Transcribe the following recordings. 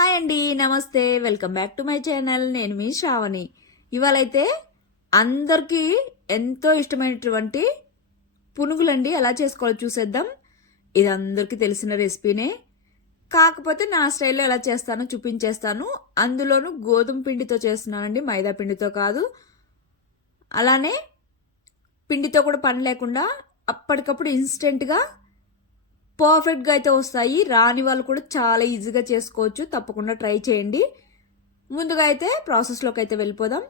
Hi అండి నమస్తే. Welcome back to my channel. నేను మీ శ్రావణి. ఇవాళైతే అందరికీ ఎంతో ఇష్టమైనటువంటి పునుగులండి. ఎలా చేసుకోవాలో చూసేద్దాం. ఇది అందరికీ తెలిసిన రెసిపీనే. కాకపోతే నా స్టైల్లో ఎలా చేస్తానో చూపించేస్తాను. అందులోనూ గోధుమ పిండితో చేస్తున్నానండి. మైదా పిండితో కాదు. అలానే పిండితో కూడా పని లేకుండా అప్పటికప్పుడు ఇన్స్టెంట్గా పర్ఫెక్ట్గా అయితే వస్తాయి. రాని వాళ్ళు కూడా చాలా ఈజీగా చేసుకోవచ్చు. తప్పకుండా ట్రై చేయండి. ముందుగా అయితే ప్రాసెస్లోకి అయితే వెళ్ళిపోదాం.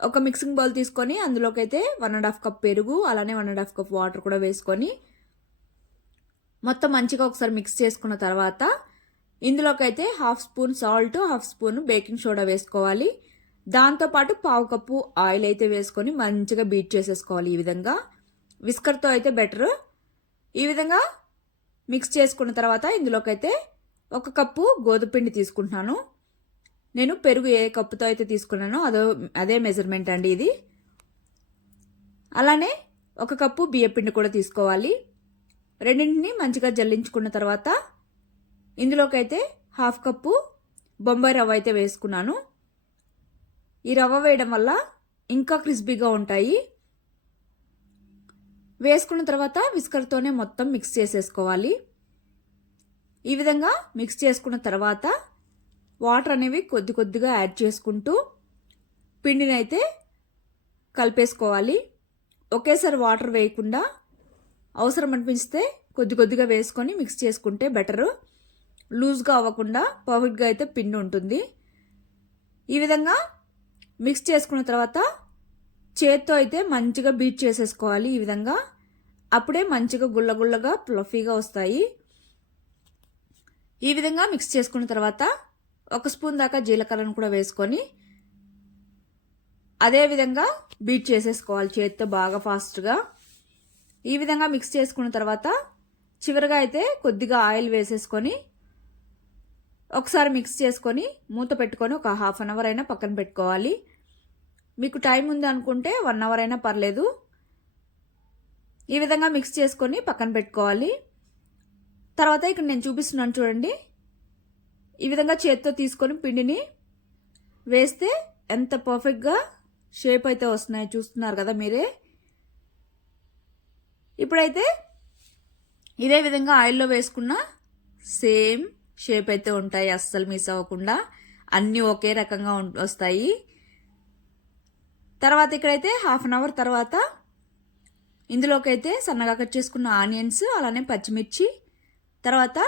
ఒక మిక్సింగ్ బౌల్ తీసుకొని అందులోకి అయితే వన్ అండ్ హాఫ్ కప్ పెరుగు అలానే one and half cup water కూడా వేసుకొని మొత్తం మంచిగా ఒకసారి మిక్స్ చేసుకున్న తర్వాత ఇందులోకి అయితే half spoon salt half spoon baking soda వేసుకోవాలి. దాంతోపాటు పావు కప్పు ఆయిల్ అయితే వేసుకొని మంచిగా బీట్ చేసేసుకోవాలి ఈ విధంగా. విస్కర్తో అయితే బెటర్. ఈ విధంగా మిక్స్ చేసుకున్న తర్వాత ఇందులోకైతే ఒక కప్పు గోధుమ పిండి తీసుకుంటున్నాను. నేను పెరుగు ఏ కప్పుతో అయితే తీసుకున్నానో అదో అదే మెజర్మెంట్ అండి ఇది. అలానే ఒక కప్పు బియ్యపిండి కూడా తీసుకోవాలి. రెండింటిని మంచిగా జల్లించుకున్న తర్వాత ఇందులోకైతే హాఫ్ కప్పు బొంబాయి రవ్వ అయితే వేసుకున్నాను. ఈ రవ్వ వేయడం వల్ల ఇంకా క్రిస్పీగా ఉంటాయి. వేసుకున్న తర్వాత విస్కర్తోనే మొత్తం మిక్స్ చేసేసుకోవాలి. ఈ విధంగా మిక్స్ చేసుకున్న తర్వాత వాటర్ అనేవి కొద్ది కొద్దిగా యాడ్ చేసుకుంటూ పిండినైతే కలిపేసుకోవాలి. ఒకేసారి వాటర్ వేయకుండా అవసరం అనిపిస్తే కొద్ది కొద్దిగా వేసుకొని మిక్స్ చేసుకుంటే బెటరు. లూజ్గా అవ్వకుండా పర్ఫెక్ట్గా అయితే పిండి ఉంటుంది. ఈ విధంగా మిక్స్ చేసుకున్న తర్వాత చేత్తో అయితే మంచిగా బీట్ చేసేసుకోవాలి ఈ విధంగా. అప్పుడే మంచిగా గుల్లగుల్లగా ఫ్లఫీగా వస్తాయి. ఈ విధంగా మిక్స్ చేసుకున్న తర్వాత ఒక స్పూన్ దాకా జీలకర్రను కూడా వేసుకొని అదే విధంగా బీట్ చేసేసుకోవాలి చేత్తో బాగా ఫాస్ట్గా. ఈ విధంగా మిక్స్ చేసుకున్న తర్వాత చివరిగా అయితే కొద్దిగా ఆయిల్ వేసేసుకొని ఒకసారి మిక్స్ చేసుకొని మూత పెట్టుకొని ఒక హాఫ్ అన్ అవర్ అయినా పక్కన పెట్టుకోవాలి. మీకు టైం ఉంది అనుకుంటే వన్ అవర్ అయినా పర్లేదు. ఈ విధంగా మిక్స్ చేసుకొని పక్కన పెట్టుకోవాలి. తర్వాత ఇక్కడ నేను చూపిస్తున్నాను చూడండి. ఈ విధంగా చేత్తో తీసుకొని పిండిని వేస్తే ఎంత పర్ఫెక్ట్గా షేప్ అయితే వస్తున్నాయి చూస్తున్నారు కదా మీరే. ఇప్పుడైతే ఇదే విధంగా ఆయిల్లో వేసుకున్న సేమ్ షేప్ అయితే ఉంటాయి. అస్సలు మిస్ అవ్వకుండా అన్నీ ఒకే రకంగా వస్తాయి. తర్వాత ఇక్కడైతే హాఫ్ అన్ అవర్ తర్వాత ఇందులోకైతే సన్నగా కట్ చేసుకున్న ఆనియన్స్ అలానే పచ్చిమిర్చి తర్వాత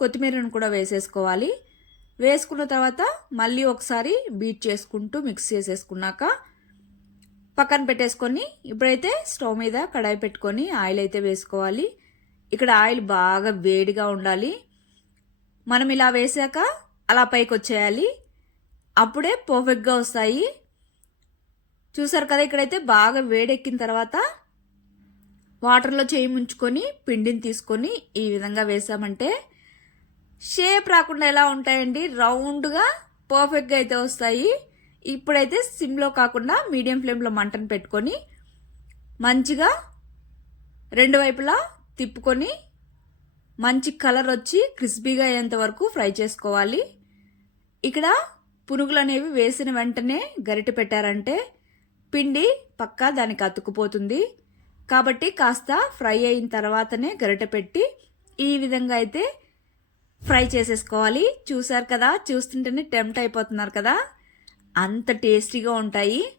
కొత్తిమీరను కూడా వేసేసుకోవాలి. వేసుకున్న తర్వాత మళ్ళీ ఒకసారి బీట్ చేసుకుంటూ మిక్స్ చేసేసుకున్నాక పక్కన పెట్టేసుకొని ఇప్పుడైతే స్టవ్ మీద కడాయి పెట్టుకొని ఆయిల్ అయితే వేసుకోవాలి. ఇక్కడ ఆయిల్ బాగా వేడిగా ఉండాలి. మనం ఇలా వేసాక అలా పైకి వచ్చేయాలి అప్పుడే పర్ఫెక్ట్గా వస్తాయి. చూసారు కదా ఇక్కడైతే బాగా వేడెక్కిన తర్వాత వాటర్లో చేయి ముంచుకొని పిండిని తీసుకొని ఈ విధంగా వేసామంటే షేప్ రాకుండా ఎలా ఉంటాయండి? రౌండ్గా పర్ఫెక్ట్గా అయితే వస్తాయి. ఇప్పుడైతే సిమ్లో కాకుండా మీడియం ఫ్లేమ్లో మంటను పెట్టుకొని మంచిగా రెండు వైపులా తిప్పుకొని మంచి కలర్ వచ్చి క్రిస్పీగా అయ్యేంత వరకు ఫ్రై చేసుకోవాలి. ఇక్కడ పునుగులు అనేవి వేసిన వెంటనే గరిటె పెట్టారంటే పిండి పక్కా దానికి అతుక్కుపోతుంది. కాబట్టి కాస్త ఫ్రై అయిన తర్వాతనే గరిట పెట్టి ఈ విధంగా అయితే ఫ్రై చేసేసుకోవాలి. చూసారు కదా? చూస్తుంటేనే టెంప్ట్ అయిపోతున్నారు కదా? అంత టేస్టీగా ఉంటాయి.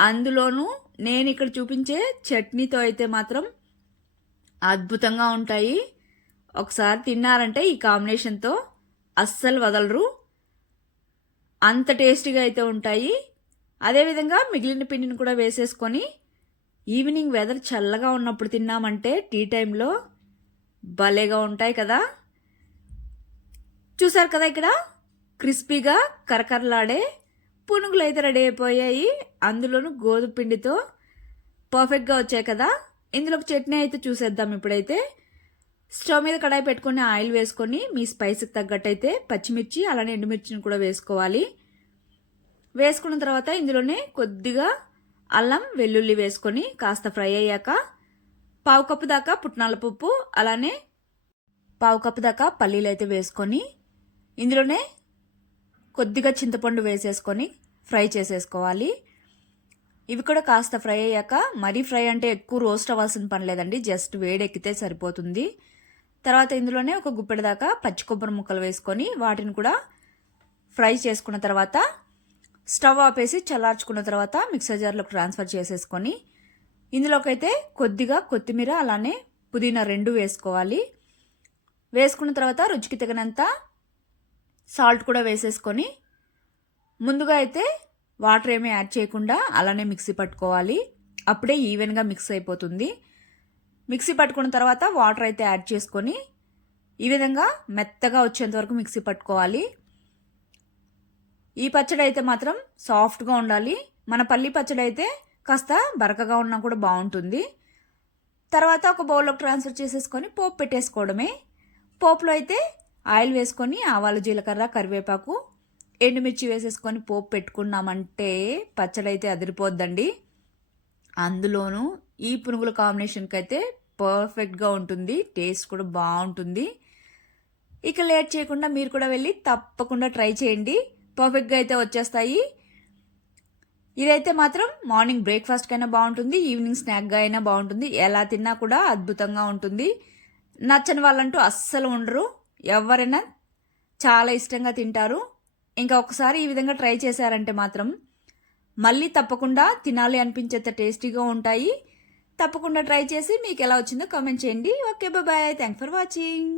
అందులోనూ నేను ఇక్కడ చూపించే చట్నీతో అయితే మాత్రం అద్భుతంగా ఉంటాయి. ఒకసారి తిన్నారంటే ఈ కాంబినేషన్తో అస్సలు వదలరు. అంత టేస్టీగా అయితే ఉంటాయి. అదేవిధంగా మిగిలిన పిండిని కూడా వేసేసుకొని ఈవినింగ్ వెదర్ చల్లగా ఉన్నప్పుడు తిన్నామంటే టీ టైంలో భలేగా ఉంటాయి కదా. చూసారు కదా ఇక్కడ? క్రిస్పీగా కరకరలాడే పునుగులు అయితే రెడీ అయిపోయాయి. అందులోనూ గోధుమ పిండితో పర్ఫెక్ట్గా వచ్చాయి కదా. ఇందులోకి చట్నీ అయితే చూసేద్దాం ఇప్పుడైతే. స్టవ్ మీద కడాయి పెట్టుకొని ఆయిల్ వేసుకొని మీ స్పైస్కి తగ్గట్టయితే పచ్చిమిర్చి అలానే ఎండుమిర్చిని కూడా వేసుకోవాలి. వేసుకున్న తర్వాత ఇందులోనే కొద్దిగా అల్లం వెల్లుల్లి వేసుకొని కాస్త ఫ్రై అయ్యాక పావు కప్పు దాకా పుట్నాల పప్పు అలానే పావు కప్పు దాకా పల్లీలు అయితే వేసుకొని ఇందులోనే కొద్దిగా చింతపండు వేసేసుకొని ఫ్రై చేసేసుకోవాలి. ఇవి కూడా కాస్త ఫ్రై అయ్యాక మరీ ఫ్రై అంటే ఎక్కువ రోస్ట్ అవ్వాల్సిన పని లేదండి జస్ట్ వేడెక్కితే సరిపోతుంది. తర్వాత ఇందులోనే ఒక గుప్పెడు దాకా పచ్చి కొబ్బరి ముక్కలు వేసుకొని వాటిని కూడా ఫ్రై చేసుకున్న తర్వాత స్టవ్ ఆపేసి చల్లార్చుకున్న తర్వాత మిక్సర్ జార్లోకి ట్రాన్స్ఫర్ చేసేసుకొని ఇందులోకైతే కొద్దిగా కొత్తిమీర అలానే పుదీనా రెండు వేసుకోవాలి. వేసుకున్న తర్వాత రుచికి తగినంత సాల్ట్ కూడా వేసేసుకొని ముందుగా అయితే వాటర్ ఏమీ యాడ్ చేయకుండా అలానే మిక్సీ పట్టుకోవాలి. అప్పుడే ఈవెన్గా మిక్స్ అయిపోతుంది. మిక్సీ పట్టుకున్న తర్వాత వాటర్ అయితే యాడ్ చేసుకొని ఈ విధంగా మెత్తగా వచ్చేంత వరకు మిక్సీ పట్టుకోవాలి. ఈ పచ్చడి అయితే మాత్రం సాఫ్ట్గా ఉండాలి. మన పల్లి పచ్చడి అయితే కాస్త బరకగా ఉన్నా కూడా బాగుంటుంది. తర్వాత ఒక బౌల్లోకి ట్రాన్స్ఫర్ చేసేసుకొని పోపు పెట్టేసుకోవడమే. పోపులో అయితే ఆయిల్ వేసుకొని ఆవాలు జీలకర్ర కరివేపాకు ఎండుమిర్చి వేసేసుకొని పోపు పెట్టుకున్నామంటే పచ్చడి అయితే అదిరిపోద్దండి. అందులోనూ ఈ పునుగుల కాంబినేషన్కి అయితే పర్ఫెక్ట్గా ఉంటుంది. టేస్ట్ కూడా బాగుంటుంది. ఇక లేట్ చేయకుండా మీరు కూడా వెళ్ళి తప్పకుండా ట్రై చేయండి. పర్ఫెక్ట్గా అయితే వచ్చేస్తాయి. ఇదైతే మాత్రం మార్నింగ్ బ్రేక్ఫాస్ట్కైనా బాగుంటుంది ఈవినింగ్ స్నాక్గా అయినా బాగుంటుంది. ఎలా తిన్నా కూడా అద్భుతంగా ఉంటుంది. నచ్చని వాళ్ళంటూ అస్సలు ఉండరు. ఎవరైనా చాలా ఇష్టంగా తింటారు. ఇంకా ఒకసారి ఈ విధంగా ట్రై చేశారంటే మాత్రం మళ్ళీ తప్పకుండా తినాలి అనిపించేంత టేస్టీగా ఉంటాయి. తప్పకుండా ట్రై చేసి మీకు ఎలా వచ్చిందో కామెంట్ చేయండి. Okay bye thank for watching.